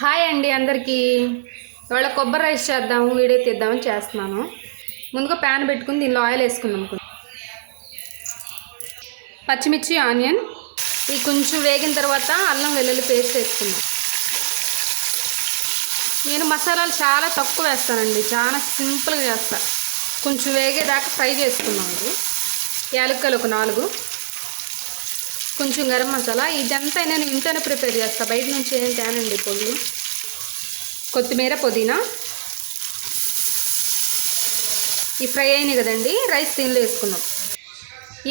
Hi అండి అందరికీ. ఇవాళ కొబ్బరి రైస్ చేద్దాము, వీడియో తీద్దామని చేస్తున్నాను. ముందుగా ప్యాన్ పెట్టుకుని దీనిలో ఆయిల్ వేసుకుందాం. పచ్చిమిర్చి, ఆనియన్ ఇవి కొంచెం వేగిన తర్వాత అల్లం వెల్లుల్లి పేస్ట్ వేసుకుందాం. నేను మసాలాలు చాలా తక్కువ వేస్తానండి, చాలా సింపుల్గా చేస్తాను. కొంచెం వేగేదాకా ఫ్రై చేసుకున్నాం. ఇది యాలక్కలు ఒక 4, కొంచెం గరం మసాలా. ఇదంతా నేను ఇంట్లోనే ప్రిపేర్ చేస్తాను, బయట నుంచి ఏం తేనండి పొడులు. కొత్తిమీర, పుదీనా. ఈ ఫ్రై అయినాయి కదండి, రైస్ దీనిలో వేసుకుందాం.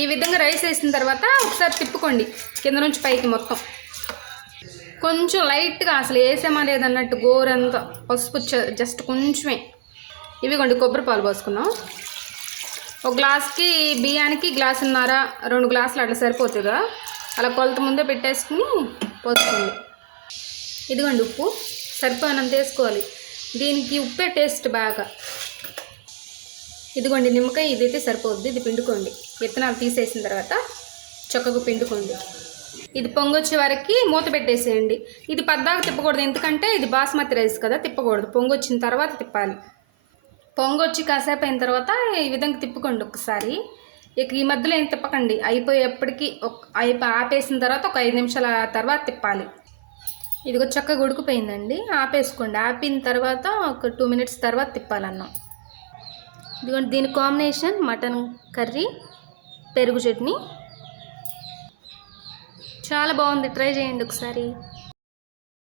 ఈ విధంగా రైస్ వేసిన తర్వాత ఒకసారి తిప్పుకోండి కింద నుంచి పైకి మొత్తం. కొంచెం లైట్గా, అసలు వేసామా లేదన్నట్టు గోరంతా పసుపు జస్ట్ కొంచెమే. ఇవిగోండి కొబ్బరి పాలు పోసుకున్నాం. ఒక గ్లాస్కి బియ్యానికి గ్లాసున్నర, 2 గ్లాసులు అట్లా సరిపోతుందా. అలా కొలత ముందే పెట్టేసుకుని పోసుకోండి. ఇదిగోండి ఉప్పు సరిపోయినంత వేసుకోవాలి. దీనికి ఉప్పే టేస్ట్ బాగా. ఇదిగోండి నిమ్మకాయ, ఇదైతే సరిపోద్ది. ఇది పిండుకోండి. విత్తనాలు తీసేసిన తర్వాత చక్కగా పిండుకోండి. ఇది పొంగొచ్చే వరకు మూత పెట్టేసేయండి. ఇది పద్దాక తిప్పకూడదు, ఎందుకంటే ఇది బాస్మతి రైస్ కదా, తిప్పకూడదు. పొంగొచ్చిన తర్వాత తిప్పాలి. పొంగొచ్చి కాసేపు అయిన తర్వాత ఈ విధంగా తిప్పుకోండి ఒకసారి. ఇక ఈ మధ్యలో ఏం తిప్పకండి, అయిపోయేప్పటికీ ఆపేసిన తర్వాత ఒక 5 నిమిషాల తర్వాత తిప్పాలి. ఇదిగో చక్కగా ఉడికిపోయిందండి, ఆపేసుకోండి. ఆపిన తర్వాత ఒక 2 మినిట్స్ తర్వాత తిప్పాలన్నాం. ఇదిగోండి దీని కాంబినేషన్ మటన్ కర్రీ, పెరుగు చట్నీ. చాలా బాగుంది, ట్రై చేయండి ఒకసారి.